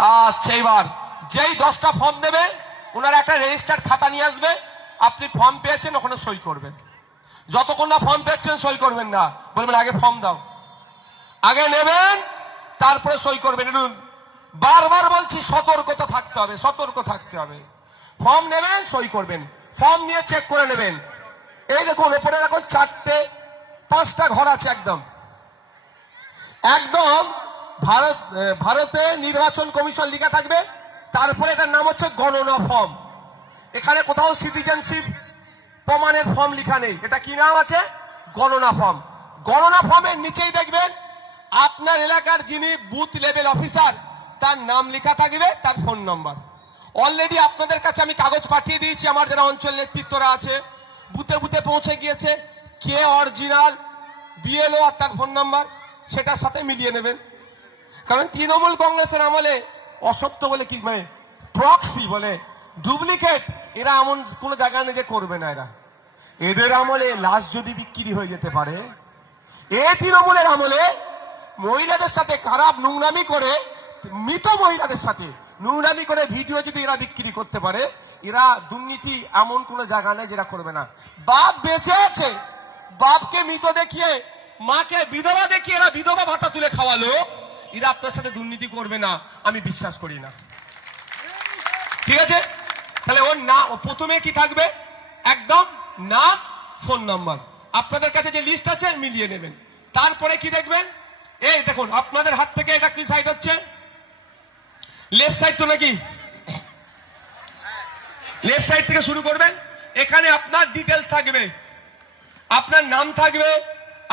আচ্ছা এবার যেই দশটা ফর্ম দেবে ওনার একটা রেজিস্টার খাতা নিয়ে আসবে। আপনি ফর্ম পেয়েছেন, ওখানে সই করবেন। যতক্ষণ না ফর্ম পেয়েছেন, সই করবেন না। বলবেন, আগে ফর্ম দাও। আগে নেবেন, তারপরে সই করবেন। বারবার বলছি, সতর্কতা থাকতে হবে, সতর্ক থাকতে হবে। ফর্ম নেবেন, সই করবেন। ফর্ম নিয়ে চেক করে নেবেন। এই দেখুন, ওপরে এখন চারটে, পাঁচটা ঘর আছে একদম। একদম ভারত ভারতে নির্বাচন কমিশন লেখা থাকবে, তারপরে এটার নাম হচ্ছে গণনা ফর্ম। এখানে কোথাও সিটিজেনশিপ প্রমাণের ফর্ম লেখা নেই। এটা কি নাম আছে? গণনা ফর্ম। গণনা ফর্মের নিচেই দেখবেন, আপনার এলাকার যিনি বুথ লেভেল অফিসার, তার নাম লেখা থাকবে, তার ফোন নম্বর। অলরেডি আপনাদের কাছে আমি কাগজ পাঠিয়ে দিয়েছি, আমার যারা অঞ্চল নেতৃত্বরা আছে। বুথে বুথে পৌঁছে গিয়েছে, কে অরিজিনাল বিএলও আর তার ফোন নাম্বার, সেটার সাথে মিলিয়ে নেবেন। কারণ তৃণমূল কংগ্রেসের আমলে অসত্য বলে কি মানে? প্রক্সি বলে। ডুপ্লিকেট এরা এমন কোনো জায়গা নেই যে করবে না এরা। এদের আমলে লাশ যদি বিক্রি হয়ে যেতে পারে, এ তৃণমূলের আমলে মহিলাদের সাথে খারাপ নোংরামি করে, মৃত মহিলাদের সাথে নোংরামি করে ভিডিও যদি এরা বিক্রি করতে পারে, এরা দুর্নীতি এমন কোনো জায়গা নেই যেটা করবে না। বাপ বেঁচে আছে। বাপকে মৃত দেখিয়ে, মাকে বিধবা দেখিয়ে এরা বিধবা ভাতা তুলে খাওয়ালো। এরা আপনার সাথে দুর্নীতি করবে না, আমি বিশ্বাস করি না। ঠিক আছে? তাহলে ওর না প্রথমে কি থাকবে? একদম নাম ফোন নাম্বার আপনাদের কাছে যে লিস্ট আছে, মিলিয়ে নেবেন। তারপরে কি দেখবেন? এই দেখুন, আপনাদের হাত থেকে এটা কি সাইড হচ্ছে? লেফট সাইড তো নাকি? লেফট সাইড থেকে শুরু করবেন। এখানে আপনার ডিটেলস থাকবে। আপনার নাম থাকবে।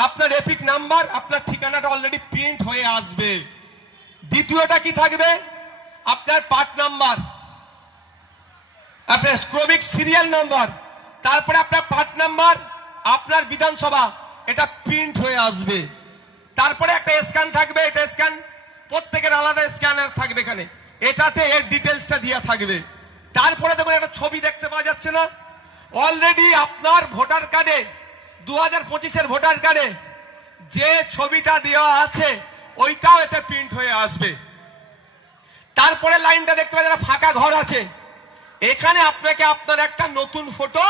আপনার এপিক নাম্বার আপনার ঠিকানাটা অলরেডি প্রিন্ট হয়ে আসবে। দ্বিতীয়টা কি থাকবে? আপনার পার্ট নাম্বার আপনার ক্রমিক সিরিয়াল নাম্বার তারপরে আপনার পার্ট নাম্বার আপনার বিধানসভা, এটা প্রিন্ট হয়ে আসবে। তারপরে একটা স্ক্যান থাকবে, এটা স্ক্যান প্রত্যেকের আলাদা স্ক্যানার থাকবে এখানে। এটাতে এর ডিটেলসটা দেওয়া থাকবে। তারপরে দেখুন, একটা ছবি দেখতে পাওয়া যাচ্ছে না। অলরেডি আপনার ভোটার কার্ডে দু হাজার পঁচিশের ভোটার কার্ডে যে ছবিটা দেওয়া আছে, ওইটাও এতে প্রিন্ট হয়ে আসবে। তারপরে লাইনটা দেখতে পাচ্ছেন, একটা ফাঁকা ঘর আছে। এখানে আপনাকে আপনার একটা নতুন ফটো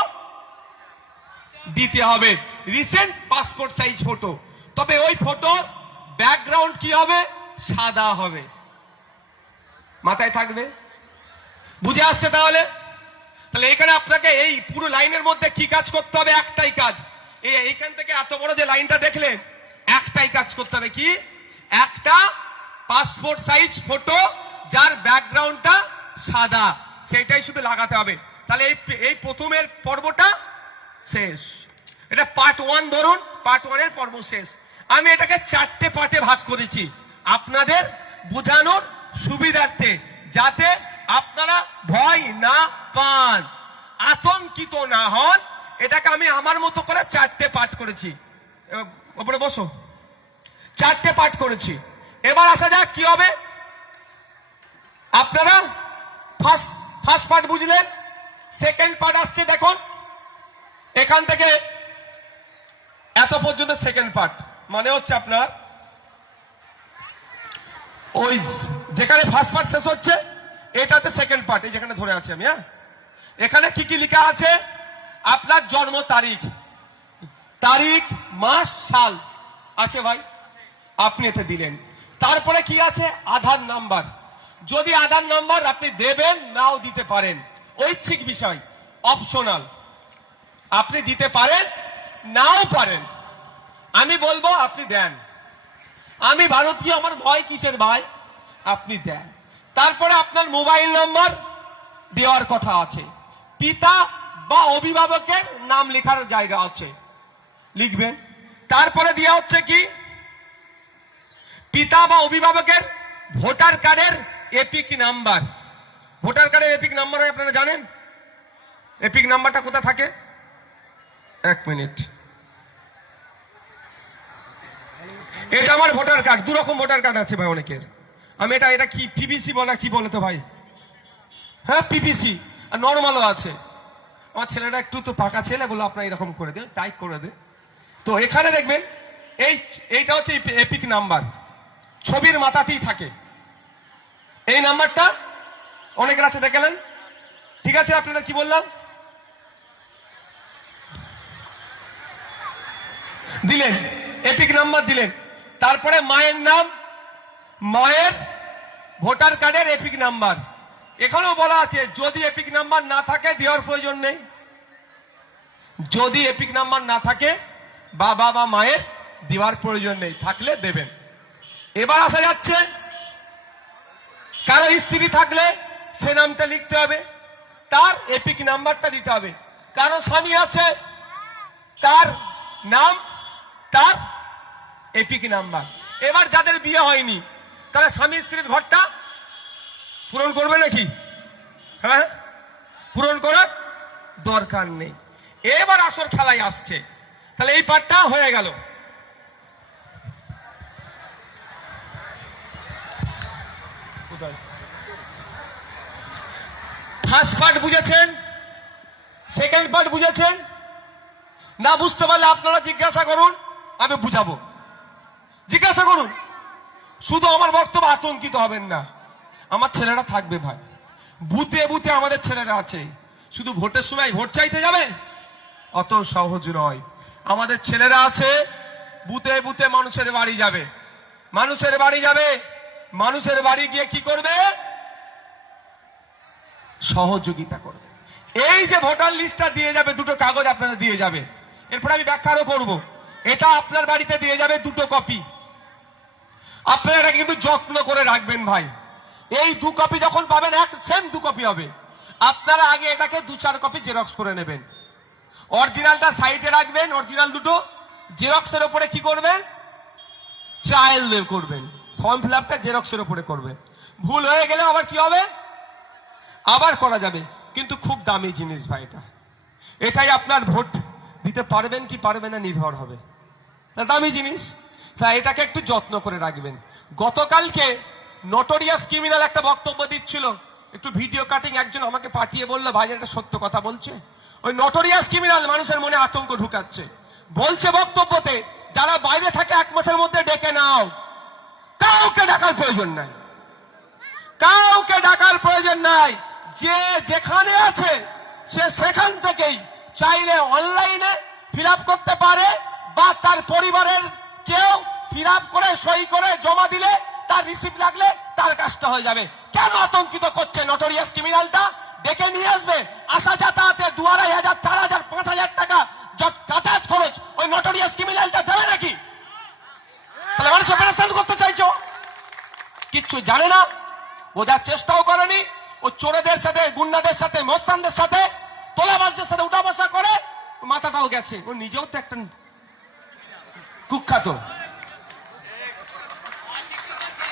দিতে হবে। রিসেন্ট পাসপোর্ট সাইজ ফটো তবে ওই ফটো ব্যাকগ্রাউন্ড কি হবে? সাদা হবে। মাথায় থাকবে? বুঝে আসছে তাহলে? তাহলে এখানে আপনাকে এই পুরো লাইনের মধ্যে কি কাজ করতে হবে? একটাই কাজ। এইখান থেকে এত বড় যে লাইনটা দেখলেন, একটাই কাজ করতে হবে কি? একটা পাসপোর্ট সাইজ ফটো যার ব্যাকগ্রাউন্ডটা সাদা, সেটাই শুধু লাগাতে হবে। তাহলে এই এই প্রথমের পর্বটা শেষ। এটা পার্ট ওয়ান ধরুন পার্ট ওয়ানের পর্ব শেষ। আমি এটাকে চারটে পার্টে ভাগ করেছি। আপনাদের বোঝানোর সুবিধার্থে, যাতে আপনারা ভয় না পান, আতঙ্কিত না হন এটাকে আমি আমার মতো করে চারটে পাঠ করেছি। ওপরে বসো। চারটে পাঠ করেছি। এবার আসা যাক কি হবে। আপনারা ফার্স্ট ফার্স্ট পার্ট বুঝলেন, সেকেন্ড পার্ট আসছে দেখুন। এখান থেকে এত পর্যন্ত সেকেন্ড পার্ট মানে হচ্ছে আপনার ওই যেখানে ফার্স্ট পার্ট শেষ হচ্ছে, এটা হচ্ছে সেকেন্ড পার্ট, এই যেখানে ধরে আছি আমি হ্যাঁ? এখানে কি কি লেখা আছে? আপনার জন্ম তারিখ। তারিখ, মাস, সাল। আছে ভাই? আপনি এতে দিলেন। তারপরে কি আছে? আধার নাম্বার। যদি আধার নাম্বার আপনি দেবেন, নাও দিতে পারেন। ঐচ্ছিক বিষয় অপশনাল আপনি দিতে পারেন, নাও পারেন। আমি বলব, আপনি দেন। আমি ভারতীয়, আমার ভয় কিসের ভাই? আপনি দেন। তারপরে আপনার মোবাইল নম্বর দেওয়ার কথা আছে। পিতা বা অভিভাবকের নাম লেখার জায়গা আছে। লিখবেন। তারপরে দেওয়া হচ্ছে কি? পিতা বা অভিভাবকের ভোটার কার্ডের এপিক নাম্বার। ভোটার কার্ডের এপিক নাম্বার আপনারা জানেন? এপিক নাম্বারটা কোথায় থাকে? এক মিনিট। এটা আমার ভোটার কার্ড দু রকম ভোটার কার্ড আছে ভাই অনেকের। আমি এটা এটা কি, পিবিসি বলা, কি বলে তো ভাই? হ্যাঁ পিপিসি আর নর্মালও আছে। আমার ছেলেটা একটু তো পাকা ছেলে বলে আপনার এরকম করে দে তাই করে দে তো এখানে দেখবেন, এই, এইটা হচ্ছে এপিক নাম্বার। ছবির মাথাতেই থাকে। এই নাম্বারটা অনেকের আছে দেখেলেন ঠিক আছে, আপনাদের কি বললাম? দিলেন, এপিক নাম্বার দিলেন। তারপরে মায়ের নাম, মায়ের ভোটার কার্ডের এপিক নাম্বার। এখানেও বলা আছে, যদি এপিক নাম্বার না থাকে, দেওয়ার প্রয়োজন নেই। যদি এপিক নাম্বার না থাকে, বাবা বা মায়ের দেওয়ার প্রয়োজন নেই, থাকলে দেবেন। এবার আসা যাচ্ছে, কারও স্ত্রী থাকলে সে নামটা লিখতে হবে, তার এপিক নাম্বারটা দিতে হবে। কারও স্বামী আছে, তার নাম, তার এপিক নাম্বার। এবার যাদের বিয়ে হয়নি তারা স্বামী স্ত্রীর ঘরটা পূরণ করবে নাকি? হ্যাঁ পূরণ করার দরকার নেই। এবার আসর খেলায় আসছে। তাহলে এই পার্টটা হয়ে গেল। ফার্স্ট পার্ট বুঝেছেন? সেকেন্ড পার্ট বুঝেছেন? না বুঝতে পারলে আপনারা জিজ্ঞাসা করুন, আমি বুঝাবো। জিজ্ঞাসা করুন। শুধু আমার বক্তব্য আতঙ্কিত হবেন না। আমার ছেলেরা থাকবে ভাই। বুথে বুথে আমাদের ছেলেরা আছে। শুধু ভোটের সময় ভোট চাইতে যাবে? অত সহজ নয়। আমাদের ছেলেরা আছে বুথে বুথে মানুষের বাড়ি যাবে। মানুষের বাড়ি যাবে, মানুষের বাড়ি গিয়ে কি করবে? সহযোগিতা করবে। এই যে ভোটার লিস্টটা দিয়ে যাবে, দুটো কাগজ আপনাদের দিয়ে যাবে। এরপর আমি ব্যাখ্যা আরও করব এটা আপনার বাড়িতে দিয়ে যাবে দুটো কপি। আপনারা কিন্তু যত্ন করে রাখবেন ভাই। এই দু কপি যখন পাবেন, এক সেম দু কপি হবে। আপনারা আগে এটাকে দু চার কপি জেরক্স করে নেবেন। অরিজিনালটা সাইডে রাখবেন, অরিজিনাল দুটো। জেরক্সের উপরে কি করবেন? ট্রায়াল করবেন। ফর্ম ফিল আপটা জেরক্সের উপরে করবেন। ভুল হয়ে গেলে আবার কি হবে? আবার করা যাবে। কিন্তু খুব দামি জিনিস ভাই এটা। এটাই আপনার ভোট। দিতে পারবেন কি পারবেন না নির্ভর হবে। দামি জিনিস। তা এটাকে একটু যত্ন করে রাখবেন। গতকালকে নোটোরিয়াস ক্রিমিনাল একটা বক্তব্য দিচ্ছিল। একটু ভিডিও কাটিং একজন আমাকে পাঠিয়ে বলল, ভাই একটা সত্য কথা বলছে? ওই নোটোরিয়াস ক্রিমিনাল মানুষের মনে আতঙ্ক ঢুকাচ্ছে। বলছে বক্তব্যতে, যারা বাইরে থাকে এক মাসের মধ্যে ডেকে নাও। কাউকে ডাকার প্রয়োজন নাই। কাউকে ডাকার প্রয়োজন নাই। যে যেখানে আছে, সে সেখান থেকেই চাইলে অনলাইনে ফিল করতে পারে বা তার পরিবারের কেউ ফিল করে, সই করে জমা দিলে তার রিসিপ্ট লাগলে তার কাজটা হয়ে যাবে। কেন আতঙ্কিত করছে নটোরিয়াস ক্রিমিনালটা ডেকে নিয়ে আসবে। আসা যাতায়াতে দু আড়াই হাজার, চার হাজার, পাঁচ হাজার টাকা যত যাতায়াত খরচ ওই নটোরিয়াস ক্রিমিনালটা দেবে নাকি? তাহলে মানুষ অপারেশন করতে চাইছো? কিচ্ছু জানে না। বোঝার চেষ্টাও করেনি। ও চোরেদের সাথে, গুন্ডাদের সাথে, মস্তানদের সাথে, তোলাবাজদের সাথে উঠা বসা করে, মাথাটাও গেছে। ও নিজেও তো একটা কুখ্যাত।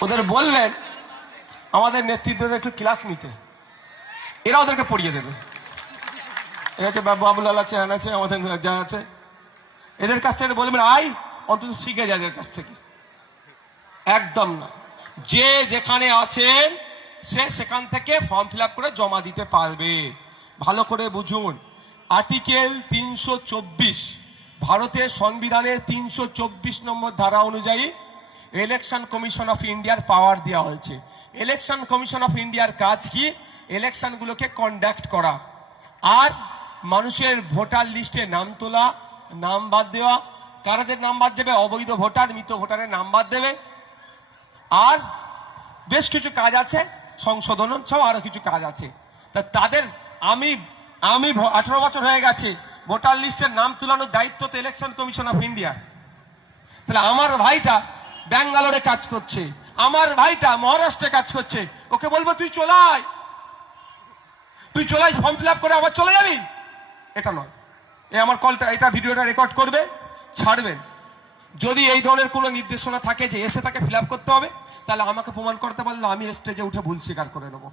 ওদের বললেন, আমাদের নেতৃত্বদের একটু ক্লাস নিতে। এরা ওদেরকে পড়িয়ে দেবে। এই আছে, বাবু আবুলাল আছে হ্যান আছে, আমাদের যা আছে। এদের কাছ থেকে বলবেন, আই, অন্তত শিখে যায় এদের কাছ থেকে। একদম না। যে যেখানে আছেন, সে সেখান থেকে ফর্ম ফিল করে জমা দিতে পারবে। ভালো করে বুঝুন। আর্টিকেল তিনশো চব্বিশ, ভারতের সংবিধানের তিনশো চব্বিশ নম্বর ধারা অনুযায়ী ইলেকশন কমিশন অফ ইন্ডিয়ার পাওয়ার দেওয়া হয়েছে। ইলেকশন কমিশন অফ ইন্ডিয়ার কাজ কি? ইলেকশনগুলোকে কন্ডাক্ট করা। আর মানুষের ভোটার লিস্টে নাম তোলা, নাম বাদ দেওয়া, কারাদের নাম বাদ দেবে, অবৈধ ভোটার, মৃত ভোটারের নাম বাদ দেবে। আর বেশ কিছু কাজ আছে, সংশোধন সব আরও কিছু কাজ আছে। তা তাদের আমি আমি আঠারো বছর হয়ে গেছে, ভোটার লিস্টের নাম তোলানোর দায়িত্ব তো ইলেকশন কমিশন অফ ইন্ডিয়া তাহলে আমার ভাইটা ব্যাঙ্গালোরে কাজ করছে, আমার ভাইটা মহারাষ্ট্রে কাজ করছে, ওকে বলব, তুই চলাই তুই চলাই ফর্ম ফিল করে আবার চলে যাবি? এটা নয়। এ আমার কলটা এটা ভিডিওটা রেকর্ড করবে ছাড়বেন যদি এই ধরনের কোনো নির্দেশনা থাকে যে এসে তাকে ফিল করতে হবে, তাহলে আমাকে প্রমাণ করতে পারলে আমি স্টেজে উঠে ভুল স্বীকার করে নেব।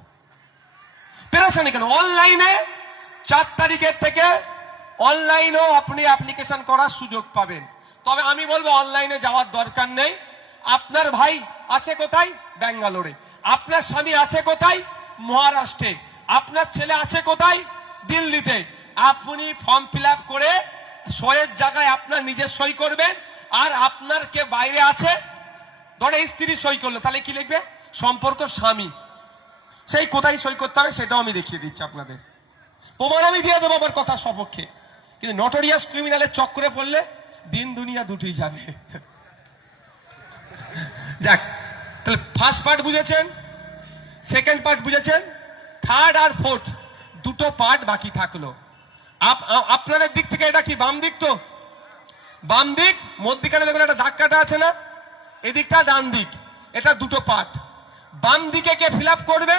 পেরেছেন কেন? অনলাইনে চার তারিখের থেকে অনলাইনেও আপনি অ্যাপ্লিকেশন করার সুযোগ পাবেন। তবে আমি বলব অনলাইনে যাওয়ার দরকার নেই। আপনার ভাই আছে কোথায়? ব্যাঙ্গালোরে। আপনার স্বামী আছে কোথায়? মহারাষ্ট্রে। আপনার ছেলে আছে কোথায়? দিল্লিতে। আপনি ফর্ম ফিল করে সয়ের জায়গায় আপনার নিজের সই করবেন, আর আপনার কে বাইরে আছে? ধরে স্ত্রী সই করল, তাহলে কি লিখবে? সম্পর্ক স্বামী। সেই কোথায় সই করতে হবে সেটাও আমি দেখিয়ে দিচ্ছি আপনাদের। প্রমাণ আমি দিয়ে দেবো আমার কথার সপক্ষে। কিন্তু নটোরিয়াস ক্রিমিনালের চক্করে পড়লে দিন দুনিয়া দুটোই যাবে যাক, তাহলে ফার্স্ট পার্ট বুঝেছেন? সেকেন্ড পার্ট বুঝেছেন? থার্ড আর ফোর্থ দুটো পার্ট বাকি থাকল। আপনাদের দিক থেকে এটা কি বাম দিক তো? বাম দিক, মধ্যিখানে দেখুন একটা দাগ কাটা আছে না? এদিকটা ডান দিক, এটা দুটো পার্ট বাম দিকে কে ফিল করবে?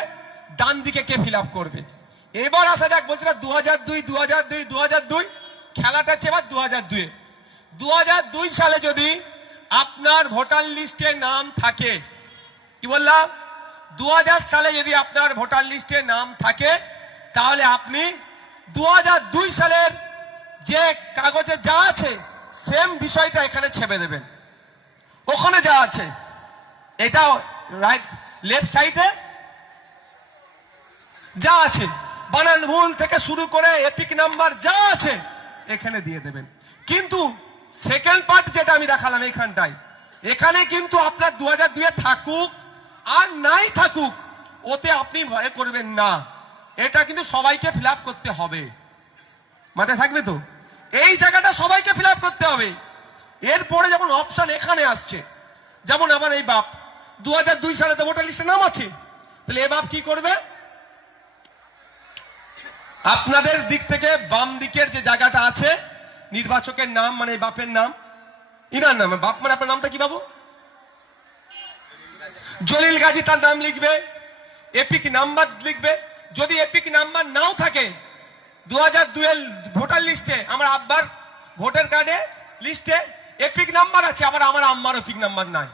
ডান দিকে কে ফিল করবে? এবার আসা যাক বলছিলাম দু হাজার দুই দু হাজার দুই দু হাজার দুই, খেলাটা হচ্ছে এবার দু হাজার দুয়ে দু হাজার দুই সালে যদি আপনার ভোটার লিস্টে নাম থাকে, কি বললাম? দু হাজার সালে যদি আপনার ভোটার লিস্টে নাম থাকে, তাহলে আপনি দু হাজার দুই সালের যে কাগজে যা আছে, সেম বিষয়টা এখানে ছেপে দেবেন। ওখানে যা আছে, এটা রাইট লেফট সাইডে যা আছে, বানান ভুল থেকে শুরু করে এপিক নাম্বার যা আছে, এখানে দিয়ে দেবেন। কিন্তু সেকেন্ড পার্ট যেটা আমি দেখালাম এখানটায় এখানে কিন্তু আপনার দু হাজার দুয়ে থাকুক আর নাই থাকুক, ওতে আপনি ভয় করবেন না। এটা কিন্তু সবাইকে ফিল করতে হবে। মাথায় থাকবে তো? এই জায়গাটা সবাইকে ফিল করতে হবে। এরপরে যখন অপশন এখানে আসছে, যেমন আমার এই বাপ দু দুই সালে তো ভোটার লিস্টে নাম আছে। তাহলে এ বাপ কি করবে? আপনাদের দিক থেকে বাম দিকের যে জায়গাটা আছে, নির্বাচকের নাম মানে বাপের নাম, ইনার নাম, বাপ মানে আপনার নামটা কি বাবু? জলিল গাজী তার নাম লিখবে, এপিক নাম্বার লিখবে। যদি এপিক নাম্বার নাও থাকে দু হাজার দুয়ের ভোটার লিস্টে, আমার আব্বার ভোটার কার্ডে লিস্টে এপিক নাম্বার আছে, আবার আমার আম্মার এপিক নাম্বার নাই।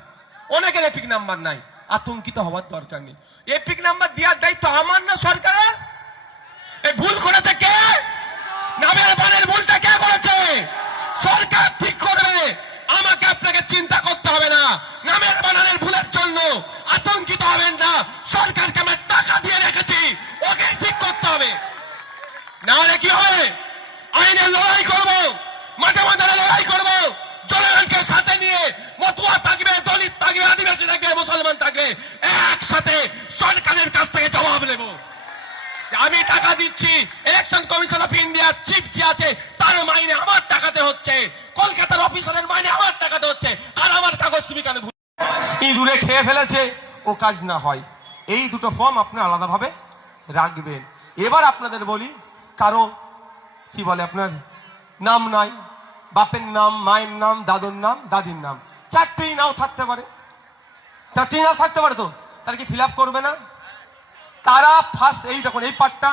অনেকের এপিক নাম্বার নাই। আতঙ্কিত হওয়ার দরকার নেই। এপিক নাম্বার দেওয়ার দায়িত্ব আমার না সরকারের? এই ভুল করেছে কে? নামের বানের ভুলটা কে করেছে সরকার ঠিক করবে। আমাকে আপনাকে চিন্তা করতে হবে না। নামের বানানের ভুলের জন্য আতঙ্কিত হবেন না। সরকারকে আমি টাকা দিয়ে রেখেছি। ওকে ঠিক করতে হবে। নাহলে কি হবে? আইনের লড়াই করব। মাঠে মাঠে লড়াই করব। জনগণকে সাথে নিয়ে মতুয়া থাকবে, দলিত থাকবে, আদিবাসী থাকবে, মুসলমান থাকবে, একসাথে সরকারের কাছ থেকে জবাব নেব। আমি টাকা দিচ্ছি ইলেকশন কমিশন অফ ইন্ডিয়ার চিফ যে আছে, তার মাইনে আমার টাকাতে হচ্ছে। কলকাতার অফিসারের মাইনে আমার টাকাতে হচ্ছে। আর আমার কাগজ তুমি কেন ইঁদুরে খেয়ে ফেলেছে, ও কাজ না হয়। এই দুটো ফর্ম আপনি আলাদাভাবে রাখবেন। এবার আপনাদের বলি, কারও, কি বলে আপনার, নাম নাই। বাপের নাম, মায়ের নাম, দাদুর নাম, দাদির নাম। চারটেই নাও থাকতে পারে। চারটেই নাও থাকতে পারে তো? তার কি ফিল করবে না? তারা ফার্স্ট এই দেখুন, এই পার্টটা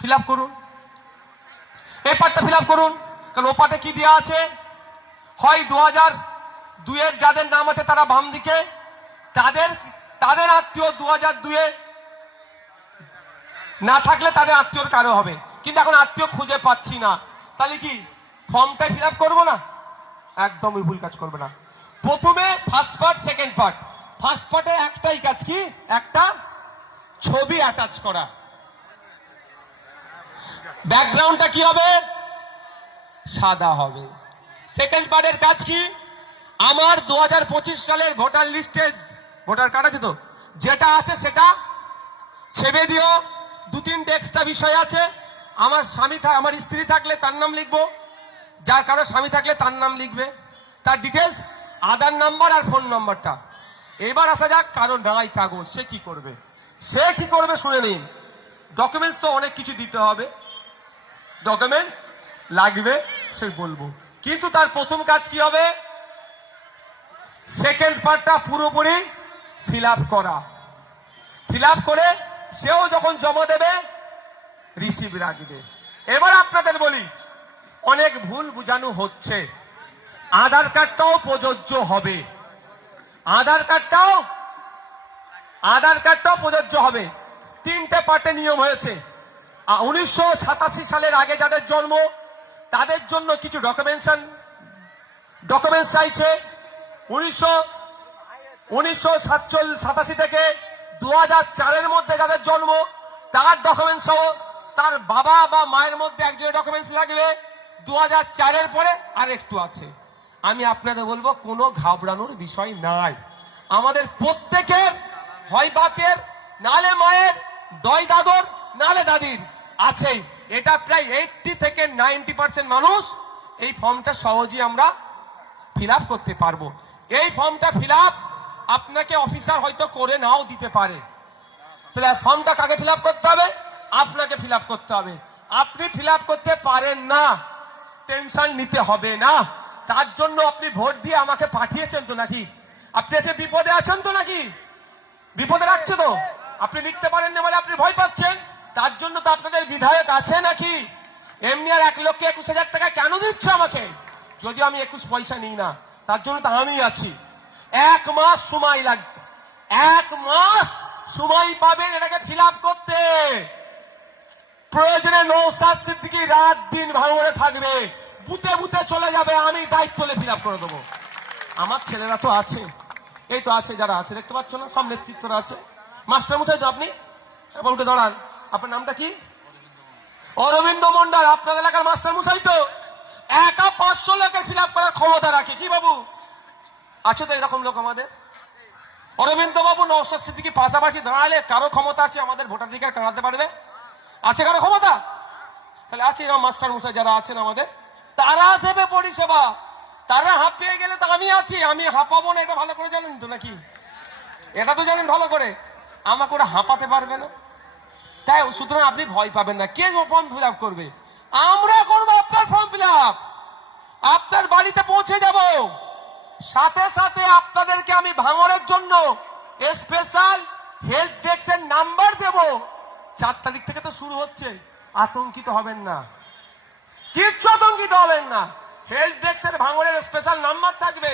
ফিল করুন। এই পার্টটা ফিল করুন। কারণ ও পার্টে কি দেওয়া আছে? হয় দু হাজার দুইয়ের যাদের নাম আছে তারা বাম দিকে, তাদের তাদের আত্মীয় দু হাজার দুয়ে না থাকলে তাদের আত্মীয়র কারও হবে। কিন্তু এখন আত্মীয় খুঁজে পাচ্ছি না। তাহলে কি ফর্মটা ফিল আপ করব না? একদমই ভুল কাজ করবে না। প্রথমে first part second part first পার্টে একটাই কাজ কি? একটা ছবি অ্যাটাচ করা। ব্যাকগ্রাউন্ডটা কি হবে? সাদা হবে। সেকেন্ড পার্টের কাজ কি? আমার দু হাজার পঁচিশ সালের ভোটার লিস্টে, ভোটার কার্ড আছে তো? যেটা আছে সেটা ছেবে দিও। দু তিনটে এক্সট্রা বিষয় আছে। আমার স্বামী আমার স্ত্রী থাকলে তার নাম লিখব। যার কারও স্বামী থাকলে তার নাম লিখবে। তার ডিটেলস আধার নাম্বার আর ফোন নাম্বারটা। এবার আসা যাক কারও নাই কাগজ সে কি করবে? সে কি করবে শুনে নিন। ডকুমেন্টস তো অনেক কিছু দিতে হবে। ডকুমেন্টস লাগবে, সে বলব। কিন্তু তার প্রথম কাজ কি হবে? সেকেন্ড পার্টটা পুরোপুরি ফিল করা। ফিল করে সেও যখন জমা দেবে রিসিভ রাখবে। এবার আপনাদের বলি, অনেক ভুল বুঝানো হচ্ছে। আধার কার্ডটাও প্রযোজ্য হবে। আধার কার্ডটাও আধার কার্ডটাও প্রযোজ্য হবে। তিনটে পার্টে নিয়ম হয়েছে। উনিশশো সাতাশি সালের আগে যাদের জন্ম তাদের জন্য কিছু ডকুমেন্টস ডকুমেন্টস চাইছে উনিশশো উনিশশো সাতাশি থেকে দু হাজার চারের মধ্যে যাদের জন্ম, তার ডকুমেন্টস সহ তার বাবা বা মায়ের মধ্যে একজনের ডকুমেন্টস লাগবে। দু হাজার চারের পরে আর একটু আছে। আমি আপনাদের বলব, কোনো ঘাবড়ানোর বিষয় নাই। আমাদের প্রত্যেকের, হয় বাপের, নালে মায়ের, দয় দাদর, নালে দাদির আছে এটা প্রায় এইটটি থেকে নাইনটি পার্সেন্ট মানুষ এই ফর্মটা সহজেই আমরা ফিল করতে পারব। এই ফর্মটা ফিল আপনাকে অফিসার হয়তো করে নাও দিতে পারে। তাহলে ফর্মটা কাকে ফিল করতে হবে? আপনাকে ফিল করতে হবে। আপনি ফিল করতে পারেন না। টেনশন নিতে হবে না। তার জন্য আপনি ভোট দিয়ে আমাকে পাঠিয়েছেন তো নাকি? আপনি আছে বিপদে আছেন তো নাকি? বিপদে রাখছে তো? আপনি লিখতে পারেন না বলে আপনি ভয় পাচ্ছেন? তার জন্য তো আপনাদের বিধায়ক আছে নাকি? এমনি আর এক লক্ষ একুশ হাজার টাকা কেন দিচ্ছে আমাকে? যদি আমি একুশ পয়সা নিই না, তার জন্য তো আমি আছি। এক মাস সময় লাগবে। এক মাস সময় পাবেন এটাকে ফিল করতে। প্রয়োজনে নৌসাদ সিদ্দিকি রাত দিন ভাঙরে থাকবে। বুতে বুতে চলে যাবে, আমি দায়িত্ব নিয়ে ফিল করে দেবো। আমার ছেলেরা তো আছে। এই তো আছে যারা আছে, দেখতে পাচ্ছ না? সব নেতৃত্বরা আছে। মাস্টার মশাই তো আপনি? এবার উঠে দাঁড়ান। আপনার নামটা কি? অরবিন্দ মন্ডল আপনাদের এলাকার মাস্টার মশাই তো। একা পাঁচশো লোকের ফিল করার ক্ষমতা রাখে, কি বাবু? আছে তো এরকম লোক আমাদের? অরবিন্দ বাবু নওসাদ সিদ্দিকি পাশাপাশি দাঁড়ালে কারও ক্ষমতা আছে? আমাদের ভোটাধিকার কাটাতে পারবে? আছে কারও ক্ষমতা? তাহলে আছে এরকম মাস্টার মশাই যারা আছেন আমাদের। তারা দেবে পরিষেবা। তারা হাঁপিয়ে গেলে তো আমি আছি। আমি হাঁপাবো না, এটা ভালো করে জানেন তো নাকি? এটা তো জানেন ভালো করে। আমাকে ওরা হাঁপাতে পারবে না। তাই সুতরাং আপনি ভয় পাবেন না। কে ফর্ম ফিল আপ করবে? আমরা করব আপনার ফর্ম ফিল আপ আপনার বাড়িতে পৌঁছে যাব। সাথে সাথে আপনাদেরকে আমি ভাঙরের জন্য স্পেশাল হেল্প ডেস্কের নাম্বার দেব। চার তারিখ থেকে তো শুরু হচ্ছে। আতঙ্কিত হবেন না। কিচ্ছু আতঙ্কিত হবেন না। হেল্প ডেস্কের ভাঙরের স্পেশাল নাম্বার থাকবে।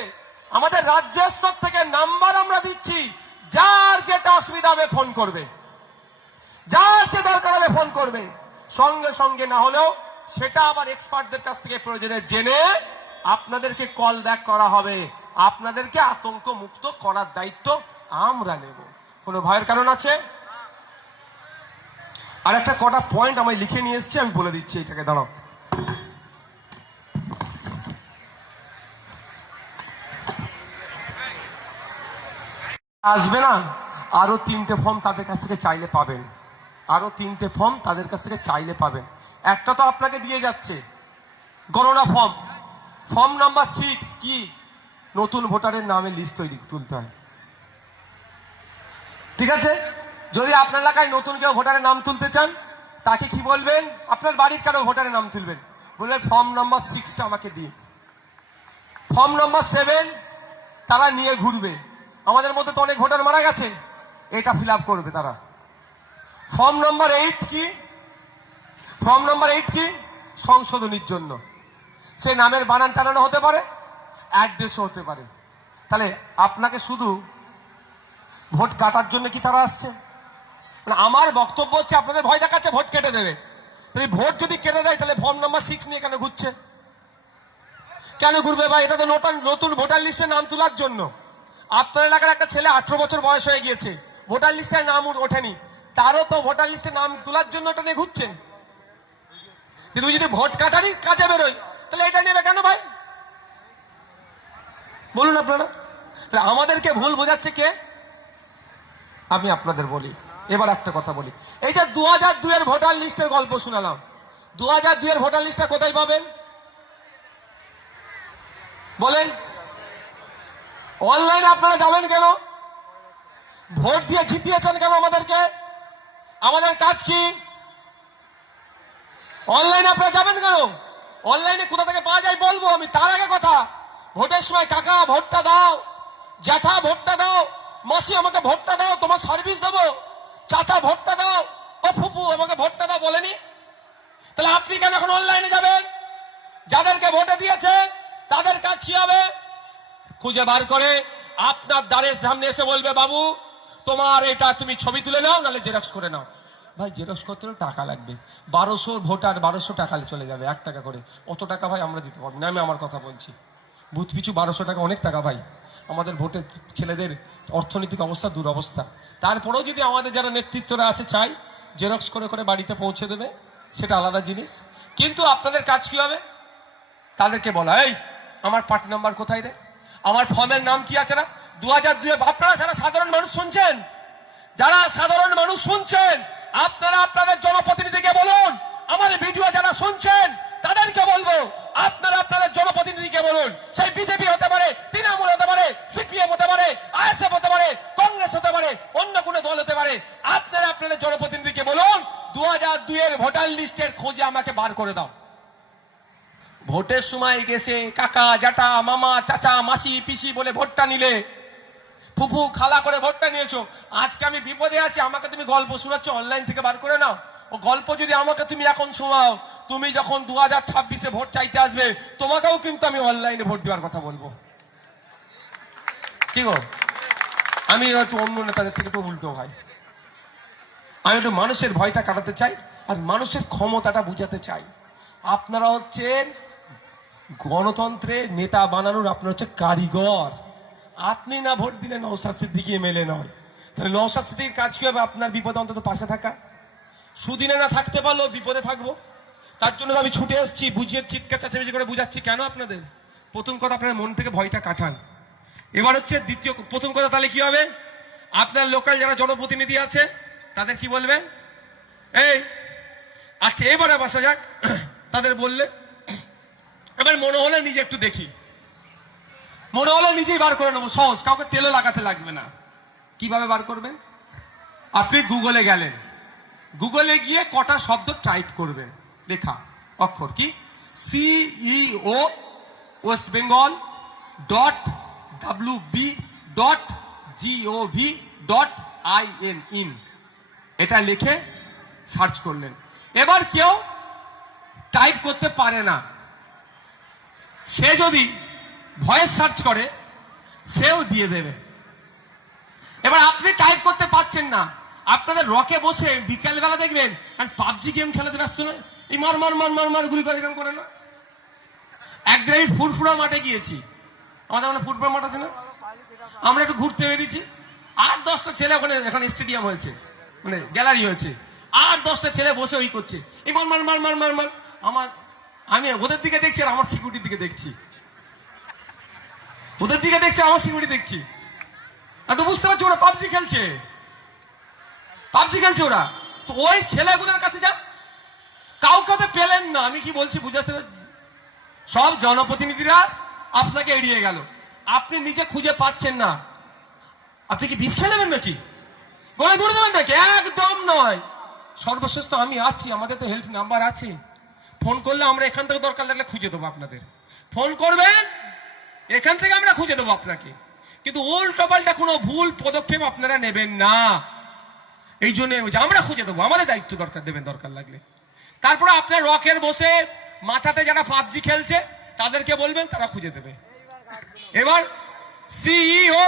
আমাদের রাজ্য স্তর থেকে নাম্বার আমরা দিচ্ছি। যার যেটা অসুবিধা হবে ফোন করবে। যে দরকার হবে ফোন করবে। সঙ্গে সঙ্গে না হলেও সেটা আবার এক্সপার্টদের কাছ থেকে প্রয়োজনে জেনে আপনাদেরকে কল ব্যাক করা হবে। আপনাদেরকে আতঙ্ক মুক্ত করার দায়িত্ব আমরা নেব। কোনো ভয়ের কারণ আছে? আর একটা কটা পয়েন্ট আমি লিখে নিয়ে এসেছি, আমি বলে দিচ্ছি এটাকে, দাঁড়াও। আসবে না? আরও তিনটে ফর্ম তাদের কাছ থেকে চাইলে পাবেন। আরও তিনটে ফর্ম তাদের কাছ থেকে চাইলে পাবেন। একটা তো আপনাকে দিয়ে যাচ্ছে। গণনা ফর্ম ফর্ম নাম্বার সিক্স কি? নতুন ভোটারের নামে লিস্ট তৈরি তুলতে হয়। ঠিক আছে? যদি আপনার এলাকায় নতুন কেউ ভোটারের নাম তুলতে চান, তাকে কি বলবেন? আপনার বাড়ির কারও ভোটারের নাম তুলবেন। বলবেন ফর্ম নাম্বার সিক্সটা আমাকে দিন। ফর্ম নাম্বার সেভেন তারা নিয়ে ঘুরবে। আমাদের মধ্যে তো অনেক ভোটার মারা গেছে। এটা ফিল করবে তারা। ফর্ম নাম্বার এইট কি? ফর্ম নাম্বার এইট কি? সংশোধনীর জন্য। সে নামের বানান টানানো হতে পারে, অ্যাড্রেসও হতে পারে। তাহলে আপনাকে শুধু ভোট কাটার জন্য কি তারা আসছে? মানে আমার বক্তব্য হচ্ছে আপনাদের ভয় দেখাচ্ছে, ভোট কেটে দেবে। ভোট যদি কেটে দেয়, তাহলে ফর্ম নাম্বার সিক্স নিয়ে কেন ঘুরছে? কেন ঘুরবে ভাই? এটা তো নতুন নতুন ভোটার লিস্টে নাম তোলার জন্য। আপনার এলাকার একটা ছেলে আঠারো বছর বয়স হয়ে গিয়েছে। ভোটার লিস্টে নাম ওঠেনি। তারও তো ভোটার লিস্টে নাম তোলার জন্য এটা নিয়ে ঘুরছেন। কিন্তু যদি ভোট কাটারই কাজে বেরোয়, তাহলে এটা নেবে কেন ভাই? বলুন আপনারা। তাহলে আমাদেরকে ভুল বোঝাচ্ছে কে? আমি আপনাদের বলি। এবার একটা কথা বলি। এই যে দু হাজার দুইয়ের ভোটার লিস্টের গল্প শুনালাম। দু হাজার দুইয়ের ভোটার লিস্টটা কোথায় পাবেন? বলেন। অনলাইনে আপনারা যাবেন কেন? ভোট দিয়ে জিতিয়েছেন কেন আমাদেরকে? আমাদের কাজ কি? অনলাইনে আপনারা যাবেন কেন? অনলাইনে কোথা থেকে পাওয়া যায় বলব আমি? তার আগে কথা, ভোটের সময় কাকা ভোটটা দাও। জ্যাঠা, ভোটটা দাও। মাসি, আমাকে ভোটটা দাও, তোমার সার্ভিস দেবো। চাচা, ভোটটা দাও। ও ফুপু, আমাকে ভোটটা দাও, বলেনি? তাহলে আপনি কেন এখন অনলাইনে যাবেন? যাদেরকে ভোটে দিয়েছেন, তাদের কাজ কি হবে? খুঁজে বার করে আপনার দ্বারের সামনে এসে বলবে, বাবু তোমার এটা তুমি ছবি তুলে নাও, নাহলে জেরক্স করে নাও। ভাই জেরক্স করতেও টাকা লাগবে। বারোশো ভোটার বারোশো টাকা চলে যাবে, এক টাকা করে। অত টাকা ভাই আমরা দিতে পারব না। আমি আমার কথা বলছি। বুথ পিছু বারোশো টাকা অনেক টাকা ভাই। আমাদের ভোটের ছেলেদের অর্থনৈতিক অবস্থা দুরবস্থা। তারপরেও যদি আমাদের যারা নেতৃত্বরা আছে, চাই জেরক্স করে করে বাড়িতে পৌঁছে দেবে, সেটা আলাদা জিনিস। কিন্তু আপনাদের কাজ কি হবে? তাদেরকে বলা, এই, আমার পার্টি নাম্বার কোথায় রে? আমার ফর্মের নাম কি আছে না? দু হাজার দুয়ে আপনারা সারা সাধারণ মানুষ শুনছেন, যারা সাধারণ মানুষ শুনছেন, আপনারা আপনাদের জনপ্রতিনিধিকে বলুন, আমার ভিডিও যারা শুনছেন, তাদেরকে বলব, আপনারা আপনাদের জনপ্রতিনিধিকে বলুন, সেই বিজেপি হতে পারে, তৃণমূল হতে পারে, সিপিএম হতে পারে, আইএসএফ হতে পারে, কংগ্রেস হতে পারে, অন্য কোনো দল হতে পারে, আপনারা আপনাদের জনপ্রতিনিধিকে বলুন দু হাজার দুইয়ের ভোটার লিস্টের খোঁজে আমাকে বার করে দাও। ভোটের সময় গেছে কাকা, জাটা, মামা, চাচা, মাসি, পিসি বলে ভোটটা নিলে ফুফু, খালা করে ভোটটা নিয়েছো। আজকে আমি বিপদে আছি, আমাকে তুমি গল্প শোনাচ্ছ অনলাইন থেকে বার করে নাও। ও গল্প যদি আমাকে তুমি এখন শোনাও, তুমি যখন দু হাজার ছাব্বিশে ভোট চাইতে আসবে, তোমাকেও কিন্তু আমি অনলাইনে ভোট দেওয়ার কথা বলব। কি গো? আমি একটু অন্য নেতাদের থেকে একটু উল্টো ভাই। আমি একটু মানুষের ভয়টা কাটাতে চাই, আর মানুষের ক্ষমতাটা বুঝাতে চাই। আপনারা হচ্ছেন গণতন্ত্রের নেতা বানানোর, আপনার হচ্ছে কারিগর। আপনি না ভোট দিলে নৌসাদ সিদ্দিকি মেলে নয়। তাহলে নৌসাদ সিদ্দিকির কাজ কি হবে? আপনার বিপদে অন্তত পাশে থাকা। সুদিনে না থাকতে পারলেও বিপদে থাকব। তার জন্য আমি ছুটে এসেছি, বুঝিয়ে চিৎকার চাচামেচি করে বুঝাচ্ছি। কেন আপনাদের? প্রথম কথা আপনার মন থেকে ভয়টা কাটান। এবার হচ্ছে দ্বিতীয়, প্রথম কথা তাহলে কি হবে? আপনার লোকাল যারা জনপ্রতিনিধি আছে, তাদের কি বলবেন এই আচ্ছা এবারে বাসা যাক। তাদের বললে, এবার মনে হলে নিজে একটু দেখি। মনে হলো নিজেই বার করে নেব, সহজ। কাউকে তেলে লাগাতে লাগবে না। কীভাবে বার করবেন? আপনি গুগলে গেলেন। গুগলে গিয়ে কটা শব্দ টাইপ করবেন। লেখা, অক্ষর কি? CEO West Bengal dot W B dot G O V dot I N in এটা লিখে সার্চ করলেন। এবার কেউ টাইপ করতে পারে না। সে যদি ভয়েস সার্চ করে, সেও দিয়ে দেবে। এবার আপনি টাইপ করতে পারছেন না। আপনাদের রকে বসে বিকালবেলা দেখবেন, আর পাবজি গেম খেলাতে ব্যস্ত নয়। এই মার মার মার মার মার গুলি করে এরকম করে না। একদিন আমি ফুরফুরা মাঠে গিয়েছি। আমাদের মানে ফুটবল মাঠ আছে না? আমরা একটু ঘুরতে বেরিয়েছি। আট, দশটা ছেলে ওখানে, এখন স্টেডিয়াম হয়েছে। মানে গ্যালারি হয়েছে। আট, দশটা ছেলে বসে ওই করছে। এই মার মার মার মার মার মার। আমার আমি ওদের দিকে দেখছি আর আমার সিকিউরিটির দিকে দেখছি। ওদের দিকে দেখছি, আমার সিকিউরিটি দেখছি। তো বুঝতে পারছি ওরা পাবজি খেলছে। পাবজি খেলছে ওরা। তো ওই ছেলেগুলোর কাছে যা, কাউকে তো পেলেন না। আমি কি বলছি বুঝাতে পারছি? সব জনপ্রতিনিধিরা আপনাকে এড়িয়ে গেল। আপনি নিজে খুঁজে পাচ্ছেন না। আপনি কি বিষ খেয়ে নেবেন নাকি? গলায় ধরে দেবেন নাকি? একদম নয়। সর্বশেষ তো আমি আছি, আমাদের তো হেল্প নাম্বার আছে। ফোন করলে আমরা এখান থেকে দরকার লাগলে খুঁজে দেবো আপনাদের। ফোন করবেন এখান থেকে আমরা খুঁজে দেবো আপনাকে। কিন্তু উল্টো পাল্টা কোনো ভুল পদক্ষেপ আপনারা নেবেন না। এই জন্য আমরা খুঁজে দেবো, আমাদের দায়িত্ব দরকার, দেবেন দরকার লাগলে। তারপরে আপনার রকের বসে মাচাতে যারা পাবজি খেলছে, তাদেরকে বলবেন, তারা খুঁজে দেবে। এবার CEO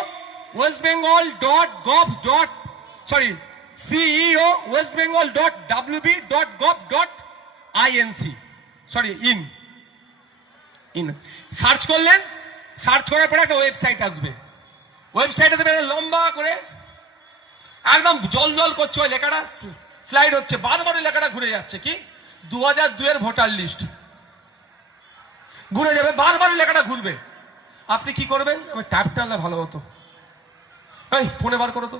West Bengal dot gov dot sorry CEO West Bengal dot W B dot gov dot I N C sorry in in search করলেন সার্চ করার পরে একটা ওয়েবসাইট আসবে। ওয়েবসাইটে দেবে লম্বা করে একদম জল জল করছে ওই লেখাটা স্লাইড হচ্ছে, বারবার ওই লেখাটা ঘুরে যাচ্ছে, কি? দু হাজার দুয়ের ভোটার লিস্ট ঘুরে যাবে, বারবার ওই লেখাটা ঘুরবে। আপনি কি করবেন? আমি ট্যাপ টানলে ভালো হতো। এই ফোনে বার করো তো।